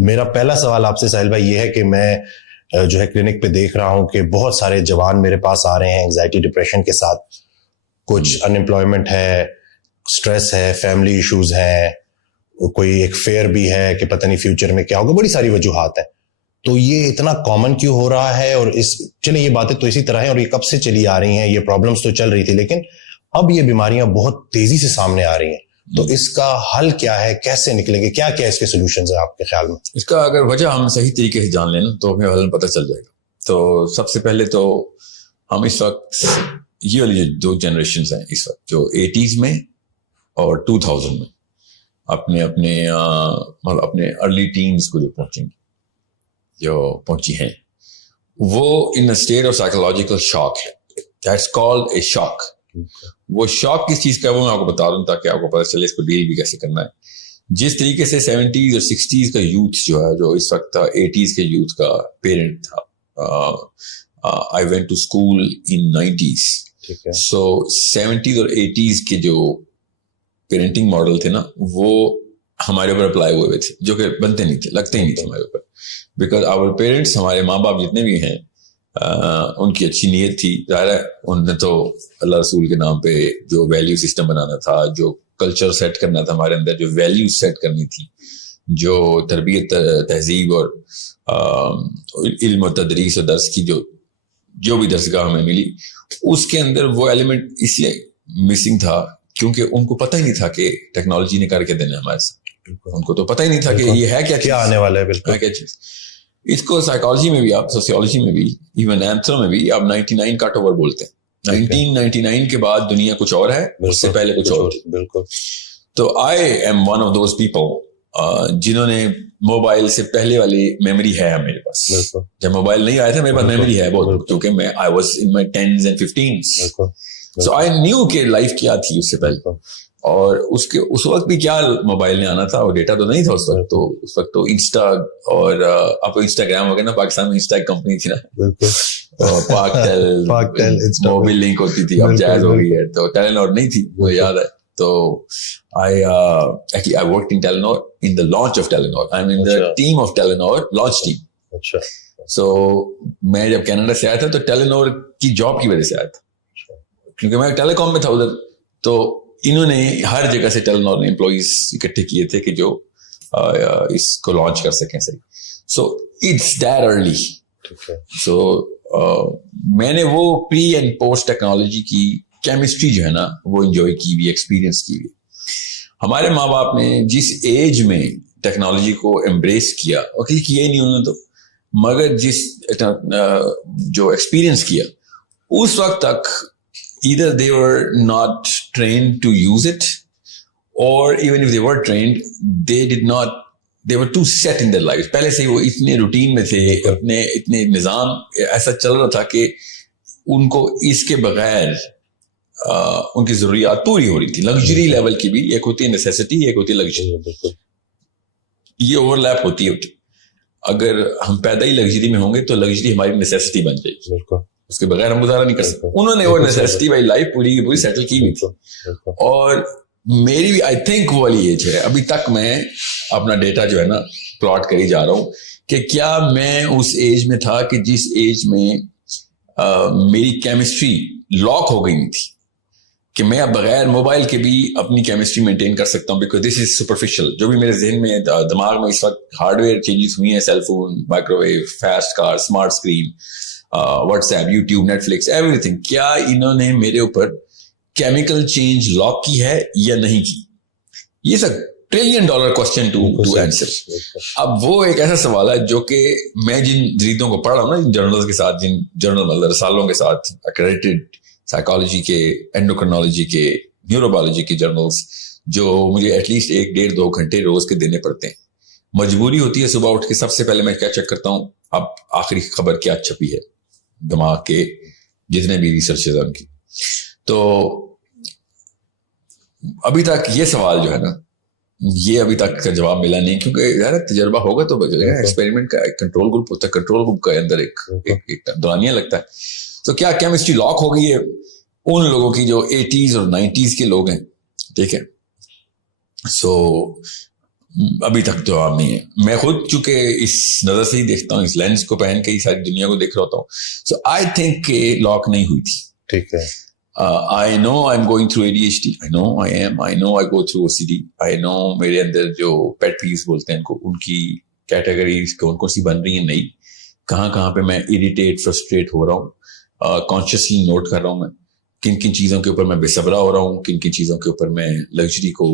میرا پہلا سوال آپ سے ساحل بھائی یہ ہے کہ میں جو ہے کلینک پہ دیکھ رہا ہوں کہ بہت سارے جوان میرے پاس آ رہے ہیں اینگزائٹی ڈپریشن کے ساتھ. کچھ ان امپلائمنٹ ہے, اسٹریس ہے, فیملی ایشوز ہیں, کوئی ایک فیئر بھی ہے کہ پتہ نہیں فیوچر میں کیا ہوگا, بڑی ساری وجوہات ہیں. تو یہ اتنا کامن کیوں ہو رہا ہے؟ اور چلیں یہ باتیں تو اسی طرح ہیں اور یہ کب سے چلی آ رہی ہیں, یہ پرابلمس تو چل رہی تھی, لیکن اب یہ بیماریاں بہت تیزی سے سامنے آ رہی ہیں. تو اس کا حل کیا ہے, کیسے نکلیں گے, کیا کیا اس کے سولوشنز ہیں آپ کے خیال میں؟ اس کا اگر وجہ ہم صحیح طریقے سے جان لیں نا تو ہمیں حل پتہ چل جائے گا. تو سب سے پہلے تو ہم اس وقت یہ والی جو دو جنریشنز ہیں اس وقت جو 80s میں اور 2000 میں اپنے ارلی ٹینز کو جو پہنچی ہیں, وہ ان اسٹیٹ آف سائیکولوجیکل شاک ہے. دیٹس کالڈ اے شاک. وہ شاک کس چیز کا ہے وہ میں آپ کو بتا دوں تاکہ آپ کو پتہ چلے اس کو ڈیل بھی کیسے کرنا ہے. جس طریقے سے 70s اور 60s کا یوتھ جو ہے, جو اس وقت 80s کے یوتھ کا پیرنٹ تھا, I went to school in 90s. So 70s اور 80s کے جو پیرنٹنگ ماڈل تھے نا, وہ ہمارے اوپر اپلائی ہوئے تھے, جو کہ بنتے نہیں تھے, لگتے ہی نہیں تھے ہمارے اوپر. بیکاز آور پیرنٹس, ہمارے ماں باپ جتنے بھی ہیں, ان کی اچھی نیت تھی. ظاہر ہے ان نے تو اللہ رسول کے نام پہ جو ویلیو سسٹم بنانا تھا, جو کلچر سیٹ کرنا تھا ہمارے اندر, جو ویلیو سیٹ کرنی تھی, جو تربیت تہذیب اور علم و تدریس و درس کی جو بھی درسگاہ ہمیں ملی, اس کے اندر وہ ایلیمنٹ اس لیے مسنگ تھا کیونکہ ان کو پتہ ہی نہیں تھا کہ ٹیکنالوجی نے کر کے دینا ہمارے ساتھ. ان کو تو پتہ ہی نہیں تھا کہ یہ ہے کیا آنے والا ہے. بالکل کیا چیز. اس کو سائیکالوجی میں بھی, آپ سوسیولوجی میں بھی, ایون اینتھرو میں بھی آپ 99 کٹ اوور بولتے ہیں. 1999 کے بعد دنیا کچھ اور ہے, اس سے پہلے کچھ اور. بالکل. تو I am one of those people جنہوں نے موبائل سے پہلے والی میموری ہے میرے پاس. جب موبائل نہیں آیا تھا میرے پاس میموری ہے بہت, کیونکہ میں I was in my 10s and 15s. So I knew کہ لائف کیا تھی اس سے پہلے, اور اس وقت بھی کیا موبائل نے آنا تھا اور ڈیٹا تو نہیں تھا اس وقت. تو اس وقت تو انسٹا اور آپ کو انسٹاگرام ہو گیا نا, پاکستان میں انسٹا ایک کمپنی تھی نا, پاک ٹیل موبائل لنک ہوتی تھی, اب جائز ہو گئی ہے. تو ٹیلینور نہیں تھی, مجھے یاد ہے. تو I worked in Telenor in the launch of Telenor. I'm in the team of Telenor launch team. So میں جب کینیڈا سے آیا تھا تو ٹیلینور کی جاب کی وجہ سے آیا تھا, کیونکہ میں ٹیلی کام میں تھا ادھر. تو انہوں نے ہر جگہ سے ٹیلینور نے امپلائیز اکٹھے کیے تھے کہ جو اس کو لانچ کر سکیں صحیح. So it's that early. So میں نے وہ پری اینڈ پوسٹ ٹیکنالوجی کی کیمسٹری جو ہے نا وہ انجوائے کی ہوئی, ایکسپیرینس کی ہوئی. ہمارے ماں باپ نے جس ایج میں ٹیکنالوجی کو امبریس کیا, اور کیا ہی نہیں انہوں نے تو, مگر جس جو ایکسپیرینس کیا اس وقت تک either they were not trained to use it, or even if they were trained they were too set in their lives. پہلے سے وہ اتنے روٹین میں تھے, اتنے نظام ایسا چل رہا تھا کہ ان کو اس کے بغیر ان کی ضروریات پوری ہو رہی تھی. لگژری لیول کی بھی, ایک ہوتی ہے نیسیسٹی, ایک ہوتی ہے لگژری. یہ اوور لیپ ہوتی ہے. اگر ہم پیدا ہی لگژری میں ہوں گے تو لگژری ہماری نیسیسٹی بن جائے گی, اس کے بغیر ہم گزارا نہیں کر سکتے. انہوں نے وہ نیسیسٹی والی لائف پوری کی پوری سیٹل کی ہوئی تھی. اور میری بھی آئی تھنک وہ والی ایج ہے. ابھی تک میں اپنا ڈیٹا جو ہے نا پلاٹ کری جا رہا ہوں کہ کیا میں اس ایج میں تھا کہ جس ایج میں میری کیمسٹری لاک ہو گئی نہیں تھی کہ میں اب بغیر موبائل کے بھی اپنی کیمسٹری مینٹین کر سکتا ہوں. Because this is superficial. جو بھی میرے ذہن میں دماغ میں اس وقت ہارڈ ویئر چینجز ہوئی ہیں, cell phone, microwave, fast car, smart screen, WhatsApp, YouTube, Netflix, everything, کیا انہوں نے میرے اوپر کیمیکل چینج لاک کی ہے یا نہیں کی؟ یہ سب $1 ٹریلین کوسچن ٹو آنسر. اب وہ ایک ایسا سوال ہے جو کہ میں جن جریدوں کو پڑھ رہا ہوں نا, جن جرنلز کے ساتھ, جن جرنل رسالوں کے ساتھ ایکریڈیٹڈ سائیکالوجی کے, اینڈوکرنالوجی کے, نیوروبیولوجی کے جرنلز, جو مجھے ایٹ لیسٹ 1-1.5-2 گھنٹے روز کے دینے پڑتے ہیں. مجبوری ہوتی ہے صبح اٹھ کے سب سے پہلے میں کیا چیک کرتا ہوں, اب آخری خبر کیا چھپی ہے دماغ کے جتنے بھی ریسرچز ہیں ان کی. تو ابھی تک یہ سوال جو ہے نا, یہ ابھی تک کا جواب ملا نہیں, کیونکہ یار تجربہ ہوگا تو بچے گا. ایکسپیریمنٹ کا ایک کنٹرول گروپ ہوتا ہے, کنٹرول گروپ کے اندر ایک دورانیہ لگتا ہے. تو کیا کیمسٹری لاک ہو گئی ہے ان لوگوں کی جو 80s اور 90s کے لوگ ہیں, ٹھیک ہے. سو ابھی تک جواب نہیں ہے. میں خود چونکہ اس نظر سے ہی دیکھتا ہوں, اس لینس کو پہن کے ہی ساری دنیا کو دیکھ رہا ہوتا ہوں. سو آئی تھنک کہ لاک نہیں ہوئی تھی. ٹھیک ہے. I know I'm going through ADHD. I know I am. I know I go through OCD. I know میرے اندر جو pet peeves بولتے ہیں ان کی کیٹیگریز کون کون سی بن رہی ہیں نہیں, کہاں پہ میں اریٹیٹ فرسٹریٹ ہو رہا ہوں, کانشیسلی نوٹ کر رہا ہوں میں کن کن چیزوں کے اوپر میں بے صبرا ہو رہا ہوں, کن کن چیزوں کے اوپر میں لگژری کو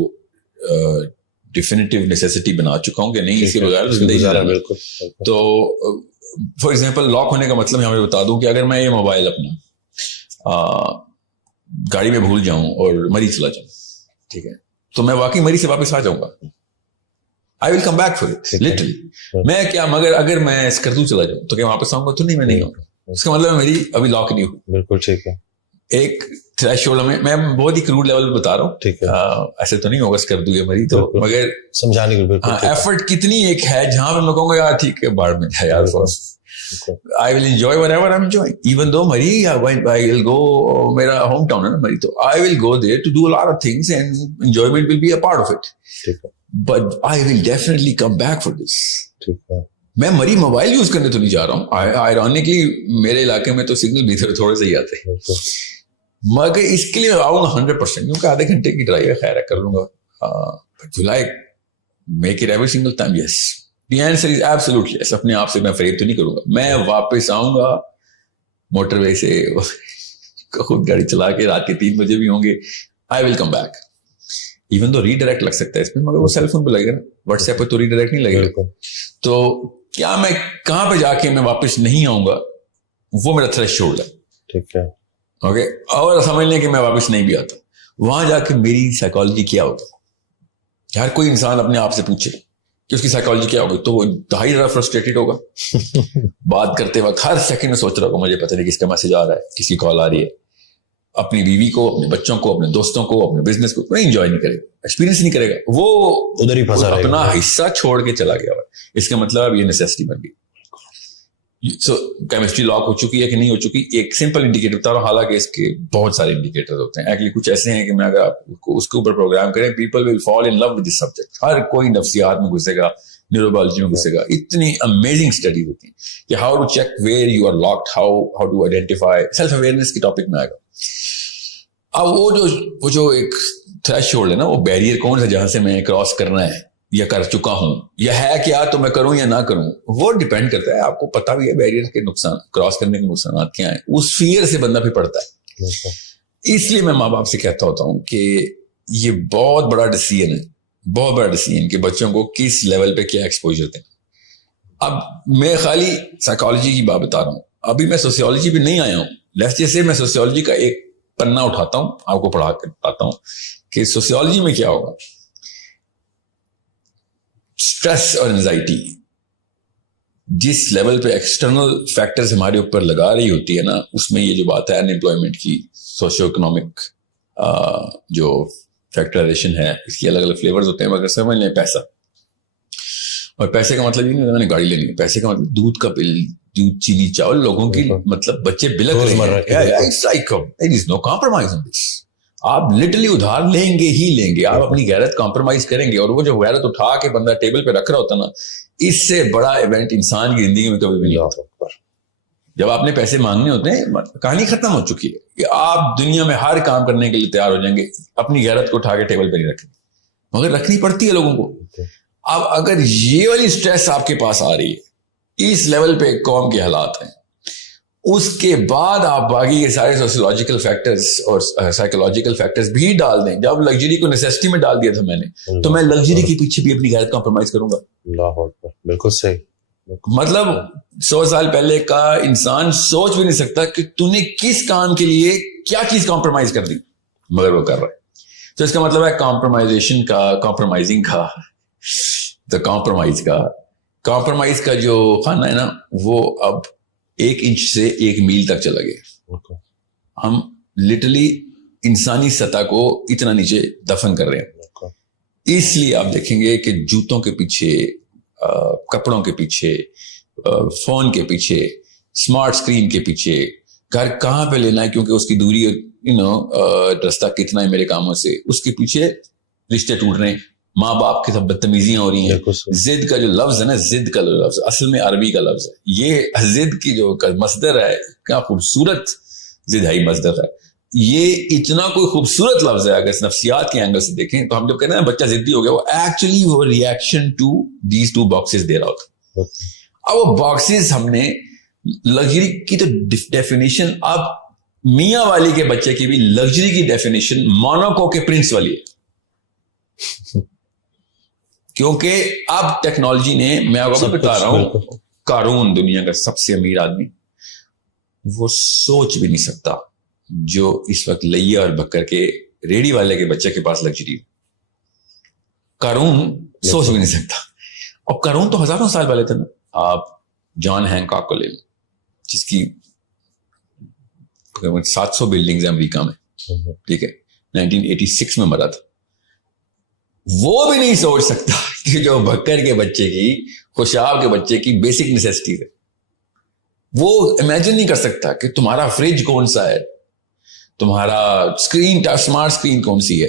ڈیفینیٹیو نیسیسٹی بنا چکا ہوں کہ نہیں اس کے بغیر زندگی. تو فار ایگزامپل لاک ہونے کا مطلب میں بتا دوں کہ اگر میں یہ موبائل اپنا گاڑی میں بھول جاؤں اور مری چلا جاؤں, ٹھیک ہے, تو میں واقعی مری سے واپس آ جاؤں گا. I will come back for it literally. میں کیا مگر اگر میں اسکردو چلا جاؤں تو کیا واپس آؤں گا؟ تو نہیں, میں نہیں آؤں گا. اس کا مطلب میری ابھی لاک نہیں ہوئی. بالکل ٹھیک ہے. ایک تھریش ہولڈ میں بہت ہی کروڈ لیول پہ بتا رہا ہوں, ٹھیک ہے, ایسے تو نہیں ہوگا اسکردو یا مری, تو مگر سمجھانے کے ایفرٹ کتنی ایک ہے جہاں پہ میں کہوں گا یار ٹھیک ہے باڑ میں ہے یار, I will enjoy whatever I'm enjoying. Even though Mari, I will go, میرا ہوم ٹاؤن ہے نا Mari, تو I will go there to do a lot of things and enjoyment will be a part of it. But I will definitely come back for this. میں Mari mobile use کرنے تو نہیں جا رہا ہوں. Ironically میرے علاقے میں تو سگنل بھی تھوڑے سے ہی آتے ہیں, مگر اس کے لیے آؤں گا 100%, کیونکہ آدھے گھنٹے کی ڈرائیو ہے, خیر کر لوں گا. But will I make it every single time? Yes. The answer is absolutely yes. اپنے آپ سے میں فریب تو نہیں کروں گا. میں واپس آؤں گا موٹر وے سے خود گاڑی چلا کے, رات کے 3 بجے بھی ہوں گے. I will come back. Even though redirect لگ سکتا ہے اس میں, مگر وہ سیل فون پہ لگے گا, واٹس ایپ پہ تو ریڈائریکٹ نہیں لگے گا. تو کیا میں کہاں پہ جا کے میں واپس نہیں آؤں گا, وہ میرا تھریش ہولڈ ہے. ٹھیک ہے, اوکے. اور سمجھ لیں کہ میں واپس نہیں بھی آتا, وہاں جا کے میری سائیکالوجی کیا ہوگا. ہر کوئی انسان اپنے آپ سے پوچھے کہ اس کی سائیکالوجی کیا ہوگی, تو وہ دہائی طرح فرسٹریٹڈ ہوگا. بات کرتے وقت ہر سیکنڈ میں سوچ رہا ہوگا مجھے پتہ نہیں کس کا میسج آ رہا ہے, کس کی کال آ رہی ہے. اپنی بیوی کو, اپنے بچوں کو, اپنے دوستوں کو, اپنے بزنس کو کوئی انجوائے نہیں کرے گا, ایکسپیرینس نہیں کرے گا, وہ ادھر ہی پھنسا رہے گا, اپنا حصہ چھوڑ کے چلا گیا. اس کا مطلب اب یہ نیسیسٹی بن گئی. سو کیمسٹری لاک ہو چکی ہے کہ نہیں ہو چکی, ایک سمپل انڈیکیٹر بتا رہا ہوں, حالانکہ اس کے بہت سارے انڈیکیٹر ہوتے ہیں. ایکچولی کچھ ایسے ہیں کہ میں اگر آپ کو اس کے اوپر پروگرام کریں, people will fall in love with this subject. ہر کوئی نفسیات میں گھسے گا, نیوروبیولوجی میں گھسے گا. اتنی امیزنگ اسٹڈی ہوتی ہیں کہ how to check where you are locked, how to identify. Self awareness کے ٹاپک میں آئے گا. اب وہ جو ایک تھریش ہولڈ ہے نا, وہ بیریئر کون سا جہاں سے میں کراس کرنا ہے یا کر چکا ہوں یا ہے کیا, تو میں کروں یا نہ کروں, وہ ڈیپینڈ کرتا ہے. آپ کو پتا بھی ہے بیریئر کے نقصان, کراس کرنے کے نقصانات کیا ہیں, اس فیئر سے بندہ پھر پڑتا ہے. اس لیے میں ماں باپ سے کہتا ہوتا ہوں کہ یہ بہت بڑا ڈیسیژن ہے, بہت بڑا ڈیسیژن کہ بچوں کو کس لیول پہ کیا ایکسپوجر دیں. اب میں خالی سائیکالوجی کی بات بتا رہا ہوں, ابھی میں سوسیولوجی پہ نہیں آیا ہوں. لیٹس جیسے میں سوسیولوجی کا ایک پنا اٹھاتا ہوں, آپ کو پڑھا کے بتاتا ہوں کہ سوسیولوجی میں کیا ہوگا. اسٹریس اور انزائٹی جس لیول پہ ایکسٹرنل فیکٹرز ہمارے اوپر لگا رہی ہوتی ہے نا, اس میں یہ جو بات ہے انمپلائمنٹ کی, سوشیو اکنامک جو فیکٹرائزیشن ہے, اس کی الگ الگ فلیورز ہوتے ہیں. مگر سمجھ لیں پیسہ, اور پیسے کا مطلب یہ نہیں میں نے گاڑی لینی ہے, پیسے کا مطلب دودھ کا بل, دودھ, چینی, چاول, لوگوں کی مطلب بچے بلک رہے ہیں. آپ لٹرلی ادھار لیں گے ہی لیں گے, آپ اپنی غیرت کمپرومائز کریں گے. اور وہ جو غیرت اٹھا کے بندہ ٹیبل پہ رکھ رہا ہوتا نا, اس سے بڑا ایونٹ انسان کی زندگی میں کبھی بھی نہیں ہوتا. جب آپ نے پیسے مانگنے ہوتے ہیں, کہانی ختم ہو چکی ہے کہ آپ دنیا میں ہر کام کرنے کے لیے تیار ہو جائیں گے, اپنی غیرت کو اٹھا کے ٹیبل پہ نہیں رکھیں, مگر رکھنی پڑتی ہے لوگوں کو. اب اگر یہ والی سٹریس آپ کے پاس آ رہی ہے, اس لیول پہ قوم کے حالات ہیں, اس کے بعد آپ باقی یہ سارے سوشیولوجیکل فیکٹرز اور سائیکولوجیکل فیکٹرز بھی ڈال دیں. جب لگژری کو نیسیسٹی میں ڈال دیا تھا میں نے, تو میں لگژری کے پیچھے بھی اپنی غیرت کمپرومائز کروں گا. بالکل صحیح. مطلب 100 سال پہلے کا انسان سوچ بھی نہیں سکتا کہ تو نے کس کام کے لیے کیا چیز کمپرومائز کر دی, مگر وہ کر رہا ہے. تو اس کا مطلب ہے کمپرومائزیشن کا, کمپرومائزنگ کا, تو کمپرومائز کا جو خانہ ہے نا, وہ اب 1 انچ سے 1 میل تک چلا گیا. ہم لٹرلی انسانی سطح کو اتنا نیچے دفن کر رہے ہیں. اس لیے آپ دیکھیں گے کہ جوتوں کے پیچھے, کپڑوں کے پیچھے, فون کے پیچھے, اسمارٹ اسکرین کے پیچھے, گھر کہاں پہ لینا ہے کیونکہ اس کی دوری رستہ کتنا ہے میرے کاموں سے, اس کے پیچھے رشتے ٹوٹ رہے ہیں. ماں باپ کے سب بدتمیزیاں ہو رہی ہیں. ضد کا جو لفظ ہے نا, ضد کا لفظ اصل میں عربی کا لفظ ہے. یہ ضد کی جو مصدر ہے, کیا خوبصورت ضد ہے مصدر ہے. یہ اتنا کوئی خوبصورت لفظ ہے. اگر نفسیات کے اینگل سے دیکھیں تو ہم جب کہتے ہیں بچہ ضدی ہو گیا, وہ ایکچولی وہ reaction to these two boxes دے رہا ہوتا. اب وہ باکسز ہم نے لگژری کی تو ڈیفینیشن, اب میاں والی کے بچے کی بھی لگژری کی ڈیفینیشن موناکو کے پرنس والی ہے. کیونکہ اب ٹیکنالوجی نے, میں آپ کو بتا رہا ہوں, قارون دنیا کا سب سے امیر آدمی, وہ سوچ بھی نہیں سکتا جو اس وقت لیا اور بکر کے ریڈی والے کے بچے کے پاس لگژری. قارون سوچ بھی نہیں سکتا. اب قارون تو ہزاروں سال والے تھے نا. آپ جان ہینکاک کو لے لیں, جس کی 700 بلڈنگز ہیں امریکہ میں, ٹھیک ہے, 1986 میں مرا تھا. وہ بھی نہیں سوچ سکتا کہ جو بکر کے بچے کی, خوشاب کے بچے کی بیسک نیسیسٹی ہے, وہ امیجن نہیں کر سکتا کہ تمہارا فریج کون سا ہے, تمہارا اسکرین اسمارٹ اسکرین کون سی ہے,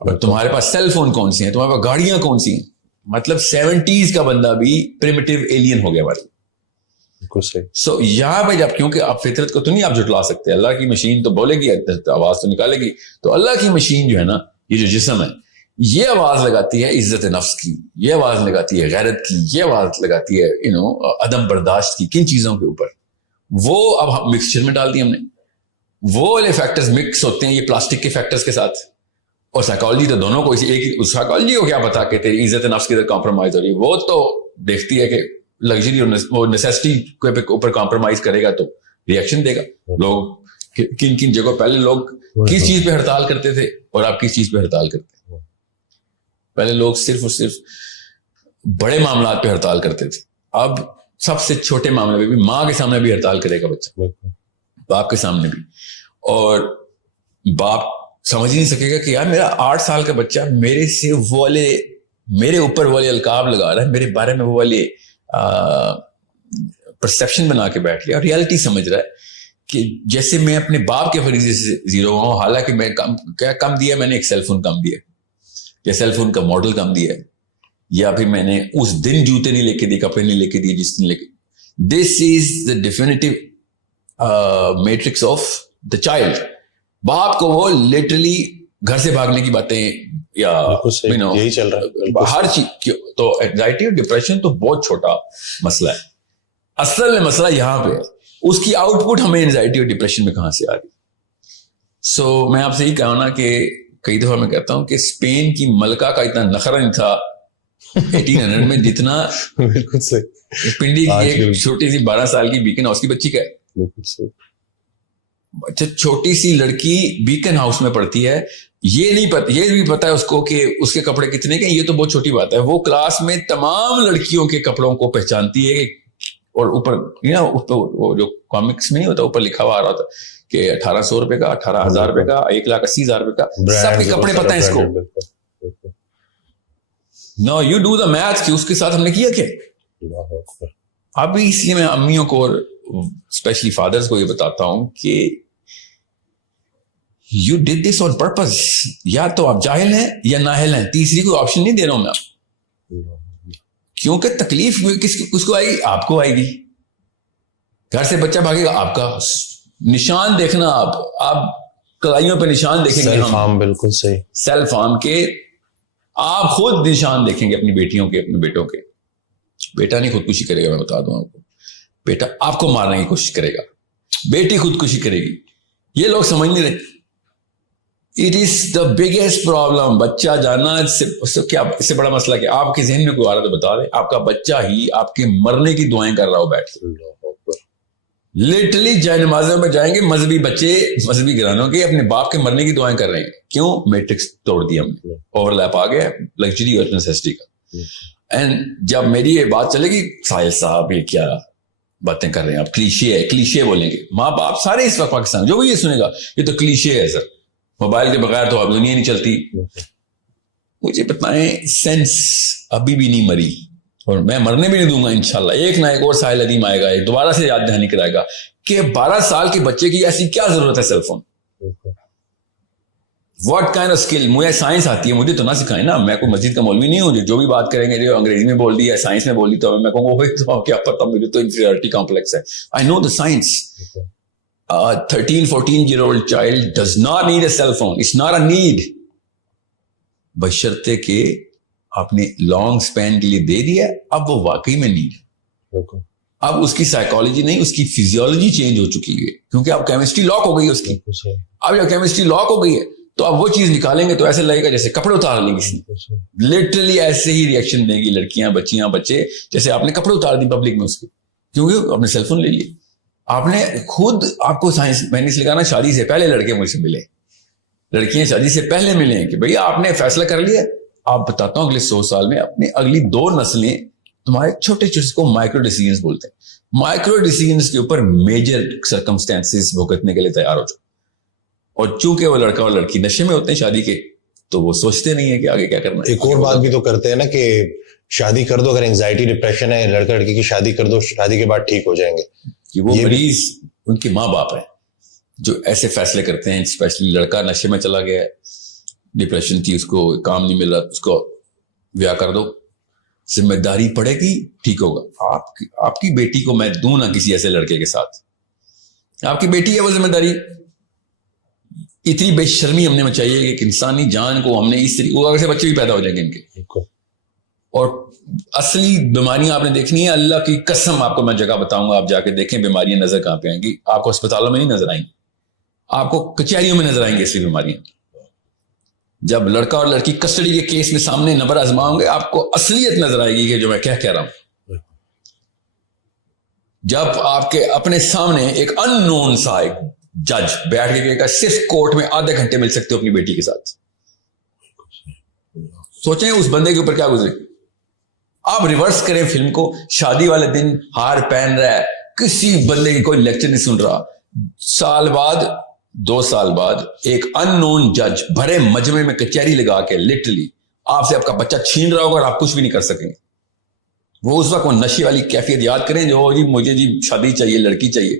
اور تمہارے پاس سیل فون کون سی ہیں, تمہارے پاس گاڑیاں کون سی ہیں. مطلب 70s کا بندہ بھی پریمیٹیو ایلین ہو گیا ہمارے. سو یہاں پہ جب, کیونکہ آپ فطرت کو تو نہیں آپ جھٹلا سکتے, اللہ کی مشین تو بولے گی, آواز تو نکالے گی. تو اللہ کی مشین جو ہے نا, یہ جو جسم ہے, یہ آواز لگاتی ہے عزت نفس کی, یہ آواز لگاتی ہے غیرت کی, یہ آواز لگاتی ہے عدم برداشت کی. کن چیزوں کے اوپر؟ وہ اب مکسچر میں ڈال دی ہم نے. وہ والے فیکٹرز مکس ہوتے ہیں یہ پلاسٹک کے فیکٹرز کے ساتھ, اور سائیکالوجی تو دونوں کو ایک, سائیکالوجی کو کیا پتا کہ تیری عزت نفس کی طرح کمپرومائز ہو رہی ہے. وہ تو دیکھتی ہے کہ لگژری اور نیسیسٹی کے اوپر کمپرومائز کرے گا تو ریئیکشن دے گا. لوگ کن کن جگہوں, پہلے لوگ کس چیز پہ ہڑتال کرتے تھے اور آپ کس چیز پہ ہڑتال کرتے ہیں؟ پہلے لوگ صرف اور صرف بڑے معاملات پہ ہڑتال کرتے تھے. اب سب سے چھوٹے معاملے پہ بھی, ماں کے سامنے بھی ہڑتال کرے گا بچہ, باپ کے سامنے بھی. اور باپ سمجھ ہی نہیں سکے گا کہ یار میرا 8 سال کا بچہ میرے سے وہ والے, میرے اوپر والے القاب لگا رہا ہے, میرے بارے میں وہ والے پرسپشن بنا کے بیٹھ لیا, ریالٹی سمجھ رہا ہے کہ جیسے میں اپنے باپ کے فریضے سے زیرو ہوا ہوں, حالانکہ میں کیا کم دیا, میں نے ایک سیل فون کم دیا, یا سیل فون کا ماڈل کم دیا, یا پھر میں نے اس دن جوتے نہیں لے کے دیے, کپڑے نہیں لے کے دیے جس دن لے کے. This is the definitive matrix of the child. باپ کو وہ لٹرلی گھر سے بھاگنے کی باتیں, یا یہی چل رہا ہے ہر چیز. تو اینگزائٹی اور ڈپریشن تو بہت چھوٹا مسئلہ ہے. اصل میں مسئلہ یہاں پہ ہے, اس کی آؤٹ پٹ ہمیں اینگزائٹی اور ڈپریشن میں کہاں سے آ رہی. سو میں آپ سے یہ کہا نا کہ کئی دفعہ میں کہتا ہوں کہ اسپین کی ملکہ کا اتنا نخرہ نہیں تھا 1800 میں جتنا بالکل صحیح پنڈی کی ایک چھوٹی سی 12 سال کی بیکن ہاؤس کی بچی کا ہے. بالکل صحیح. چھوٹی سی لڑکی بیکن ہاؤس میں پڑھتی ہے, یہ نہیں پتا, یہ بھی پتا ہے اس کو کہ اس کے کپڑے کتنے کے, یہ تو بہت چھوٹی بات ہے. وہ کلاس میں تمام لڑکیوں کے کپڑوں کو پہچانتی ہے, اور اوپر وہ جو کامکس میں نہیں ہوتا, اوپر لکھا ہوا آ رہا ہوتا کہ 1800 روپے کا, 18,000 روپے کا, 1,80,000 روپے کا, سب کے کپڑے پتہ ہیں اس کو. نو یو ڈو دا میتھ کہ اس کے ساتھ ہم نے کیا کیا. اب اس لیے میں امیوں کو اور اسپیشلی فادرز کو یہ بتاتا ہوں کہ you did this on purpose. یا تو آپ جاہل ہیں یا نااہل ہیں, تیسری کوئی آپشن نہیں دے رہا ہوں میں. کیونکہ تکلیف کس کو آئے گی؟ آپ کو آئے گی. گھر سے بچہ بھاگے گا, آپ کا نشان دیکھنا, آپ کلائیوں پہ نشان دیکھیں گے. سیلف ہارم, بالکل صحیح, سیلف ہارم کے آپ خود نشان دیکھیں گے اپنی بیٹیوں کے, اپنے بیٹوں کے. بیٹا نہیں خودکشی کرے گا, میں بتا دوں آپ کو. بیٹا آپ کو مارنے کی کوشش کرے گا, بیٹی خودکشی کرے گی. یہ لوگ سمجھ نہیں رہے. It is the biggest problem. بچہ جانا کیا اس سے بڑا مسئلہ کیا؟ آپ کے ذہن میں کوئی آ رہا تو بتا دیں. آپ کا بچہ ہی آپ کے مرنے کی دعائیں کر رہا ہو بیٹھ کے. لٹرلی جائے نمازوں میں جائیں گے مذہبی بچے, مذہبی گھرانوں کے, اپنے باپ کے مرنے کی دعائیں کر رہے ہیں. کیوں؟ میٹرکس توڑ دیا ہم نے, اوور لیپ آ گیا لگژری اور نیسیسٹی کا. اینڈ جب میری یہ بات چلے گی, ساحل صاحب یہ کیا باتیں کر رہے ہیں آپ, کلیشے ہے, کلیشے بولیں گے ماں باپ سارے اس وقت پاکستان. جو بھی یہ سنے گا یہ تو کلیشے ہے سر, موبائل کے بغیر تو اب دنیا نہیں چلتی. مجھے بتائیں, سینس ابھی بھی نہیں مری, اور میں مرنے بھی نہیں دوں گا انشاءاللہ. ایک نہ ایک اور ساحل ادیم آئے گا, ایک دوبارہ سے یاد دہانی کرائے گا کہ 12 سال کے بچے کی ایسی کیا ضرورت ہے cell phone. What kind of skill? مجھے سائنس آتی ہے, مجھے تو نہ سکھائیں نا, میں کوئی مسجد کا مولوی نہیں ہوں جو بھی بات کریں گے جو انگریزی میں بول دی ہے سائنس میں بول دی تو میں کہوں گا کیا پتا, مجھے تو انفیریورٹی کمپلیکس ہے. I know the science. 13-14-year-old child does not need a cell phone. It's not a need. بشرطے کہ آپ نے لانگ اسپین کے لیے دے دیا, اب وہ واقعی میں نیڈ. اب اس کی سائیکالوجی نہیں, اس کی فزیولوجی چینج ہو چکی ہے کیونکہ اب کیمسٹری لاک ہو گئی ہے اس کی. اب جب کیمسٹری لاک ہو گئی ہے تو اب وہ چیز نکالیں گے تو ایسے لگے گا جیسے کپڑے اتار لیں کسی نے. لٹرلی ایسے ہی ریئیکشن دیں گی لڑکیاں, بچیاں, بچے, جیسے آپ نے کپڑے اتار دی پبلک میں اس کے, کیونکہ آپ نے سیل فون لے لیے. آپ نے خود, آپ کو سائنس, میں نے اس لیے کہا نا شادی سے پہلے لڑکے مجھ سے ملے, لڑکیاں شادی سے پہلے ملیں کہ بھئی آپ نے فیصلہ کر لیا. آپ بتاتا ہوں اگلے 100 سال میں اپنی اگلی 2 نسلیں تمہارے چھوٹے چھوٹے کو مائکرو ڈیسیجنز بولتے ہیں, مائکرو ڈیسیجنز کے اوپر میجر سرکمسٹانسز بھگتنے کے لیے تیار ہو جاؤ. اور چونکہ وہ لڑکا اور لڑکی نشے میں ہوتے ہیں شادی کے, تو وہ سوچتے نہیں ہیں کہ آگے کیا کرنا ہے. ایک اور بات بھی تو کرتے ہیں نا کہ شادی کر دو, اگر انگزائٹی ڈپریشن ہے, لڑکا لڑکی کی شادی کر دو, شادی کے بعد ٹھیک ہو جائیں گے. کہ وہ مریض ان کے ماں باپ ہیں جو ایسے فیصلے کرتے ہیں. اسپیشلی لڑکا نشے میں چلا گیا, ڈپریشن تھی, اس کو کام نہیں مل رہا, اس کو بیاہ کر دو, ذمہ داری پڑے گی, ٹھیک ہوگا. آپ کی بیٹی کو میں دوں نا کسی ایسے لڑکے کے ساتھ, آپ کی بیٹی ہے وہ ذمہ داری. اتنی بے شرمی ہم نے مچائی ہے کہ انسانی جان کو ہم نے اس طریقے, وہ سے بچے بھی پیدا ہو جائیں گے ان کے. اور اصلی بیماریاں آپ نے دیکھنی ہے, اللہ کی قسم آپ کو میں جگہ بتاؤں گا, آپ جا کے دیکھیں بیماریاں نظر کہاں پہ آئیں گی. آپ کو اسپتالوں میں نہیں نظر آئیں گی, آپ کو کچہریوں میں نظر آئیں گی اصلی بیماریاں. جب لڑکا اور لڑکی کسٹڈی کے کیس میں سامنے نبر آزماؤں گے, آپ کو اصلیت نظر آئے گی کہ جو میں کہہ رہا ہوں. جب آپ کے اپنے سامنے ایک ان نون سا ایک جج بیٹھ کے کہے صرف کورٹ میں آدھے گھنٹے مل سکتے ہو اپنی بیٹی کے ساتھ, سوچیں اس بندے کے اوپر کیا گزرے. آپ ریورس کریں فلم کو, شادی والے دن ہار پہن رہا ہے, کسی بندے کی کوئی لیکچر نہیں سن رہا, سال بعد 2 سال بعد ایک ان نون جج بھرے مجمع میں کچہری لگا کے لٹرلی آپ سے آپ کا بچہ چھین رہا ہوگا اور آپ کچھ بھی نہیں کر سکیں گے. وہ اس وقت وہ نشے والی کیفیت یاد کریں جو جی مجھے جی شادی چاہیے, لڑکی چاہیے,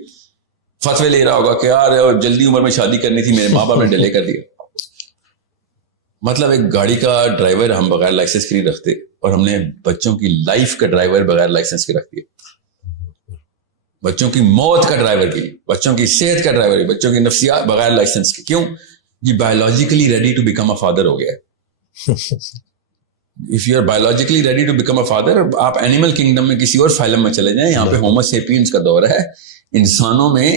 فتوے لے رہا ہوگا کہ یار جلدی عمر میں شادی کرنی تھی, میرے ماں باپ نے ڈیلے کر دیا. مطلب ایک گاڑی کا ڈرائیور ہم بغیر لائسنس کے نہیں رکھتے, اور ہم نے بچوں کی لائف کا ڈرائیور بغیر لائسنس کے رکھ دیا. بچوں کی موت کا ڈرائیور کی, بچوں کی صحت کا ڈرائیور, بچوں کی نفسیات بغیر لائسنس کے. کیوں؟ یہ biologically ready to become a father ہو گیا ہے. If you are biologically ready to become a father, آپ اینیمل کنگڈم میں کسی اور فائلم میں چلے جائیں, یہاں پہ ہومو سیپینز کا دور ہے. انسانوں میں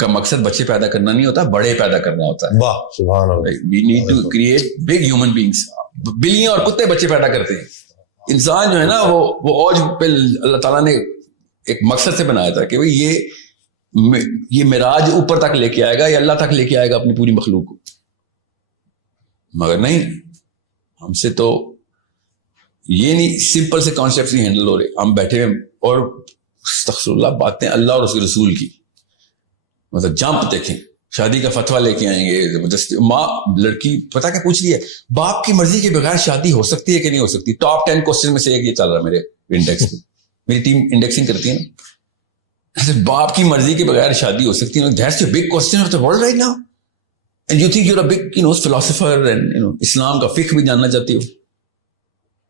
کا مقصد بچے پیدا کرنا نہیں ہوتا, بڑے پیدا کرنا ہوتا ہے. واہ سبحان اللہ. We need to create big human beings. بلیاں اور کتے بچے پیدا کرتے ہیں, انسان جو ہے نا وہ اوج پہ اللہ تعالیٰ نے ایک مقصد سے بنایا تھا کہ یہ معراج اوپر تک لے کے آئے گا, یا اللہ تک لے کے آئے گا اپنی پوری مخلوق کو. مگر نہیں, ہم سے تو یہ نہیں سمپل سے کانسیپٹس نہیں ہینڈل ہو رہے. ہم بیٹھے ہوئے اور استغفر اللہ باتیں اللہ اور اس کے رسول کی, مطلب جمپ دیکھیں, شادی کا فتویٰ لے کے آئیں گے. ماں لڑکی پتا کیا پوچھ رہی ہے, باپ کی مرضی کے بغیر شادی ہو سکتی ہے کہ نہیں ہو سکتی. ٹاپ 10 کوسچن میں سے ایک یہ چل رہا ہے میرے انڈیکس میں, میری ٹیم انڈیکسنگ کرتی ہے نا. باپ کی مرضی کے بغیر شادی ہو سکتی ہے, that's the big question of the world right now. And you think you are a big philosopher and Islam کا فقہ بھی جاننا چاہتی ہو.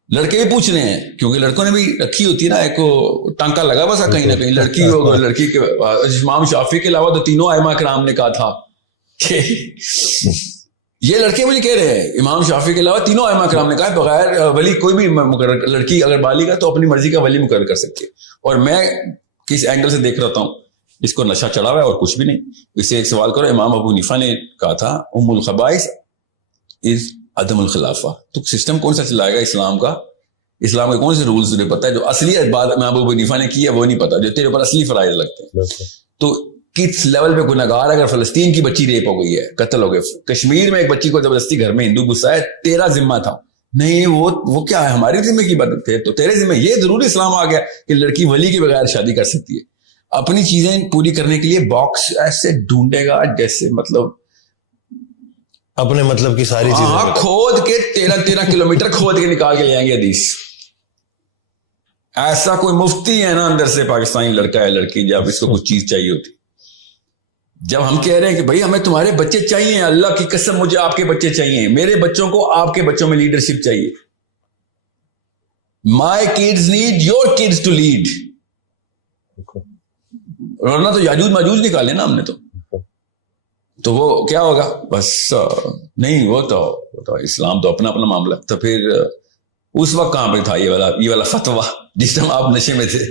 لڑکے بھی پوچھ رہے ہیں کیونکہ لڑکوں نے بھی رکھی ہوتی ہے نا ایک ٹانکا لگا بس کہیں نہ کہیں لڑکی ہو. لڑکی کے امام شافعی کے علاوہ تو تینوں ائمہ کرام نے کہا تھا کہ یہ لڑکے مجھے کہہ رہے ہیں امام شافعی کے علاوہ تینوں ائمہ کرام نے کہا بغیر ولی کوئی بھی مقرر, لڑکی اگر بالغ ہے تو اپنی مرضی کا ولی مقرر کر سکتی ہے. اور میں کس اینگل سے دیکھ رہا ہوں, اس کو نشہ چڑھا ہوا ہے اور کچھ بھی نہیں. اس سے ایک سوال کرو, امام ابو حنیفہ نے کہا تھا ام الخبائث از عدم الخلافہ. تو سسٹم کون سا چلائے گا اسلام کا؟ اسلام کے کون سے رولز تجھے پتا ہے؟ جو اصلی بات امام ابو حنیفہ نے کی ہے وہ نہیں پتا, جو تیرے اوپر اصلی فرائض لگتے ہیں. تو کس لیول پہ گناہگار, اگر فلسطین کی بچی ریپ ہو گئی ہے, قتل ہو گئے, کشمیر میں ایک بچی کو زبردستی گھر میں ہندو گھسا ہے, تیرا ذمہ تھا نہیں, وہ کیا ہے ہماری ذمہ کی بات تھے, تو تیرے ذمہ. یہ ضرور اسلام آ گیا کہ لڑکی ولی کے بغیر شادی کر سکتی ہے. اپنی چیزیں پوری کرنے کے لیے باکس ایسے ڈھونڈے گا جیسے مطلب اپنے مطلب کی ساری چیزیں کھود کے 13 کلومیٹر کھود کے نکال کے لے آئیں گے حدیث. ایسا کوئی مفتی ہے نا اندر سے پاکستانی لڑکا ہے لڑکی, جب اس کو کچھ چیز چاہیے ہوتی جب ہم کہہ رہے ہیں کہ بھائی ہمیں تمہارے بچے چاہیے, اللہ کی قسم مجھے آپ کے بچے چاہیے, میرے بچوں کو آپ کے بچوں میں لیڈرشپ چاہیے. My kids need your kids to lead. ورنہ تو یاجوج ماجوج نکالے نا ہم نے تو وہ کیا ہوگا بس نہیں. وہ تو اسلام تو اپنا اپنا معاملہ. تو پھر اس وقت کہاں پہ تھا یہ والا فتویٰ جس ٹائم آپ نشے میں تھے؟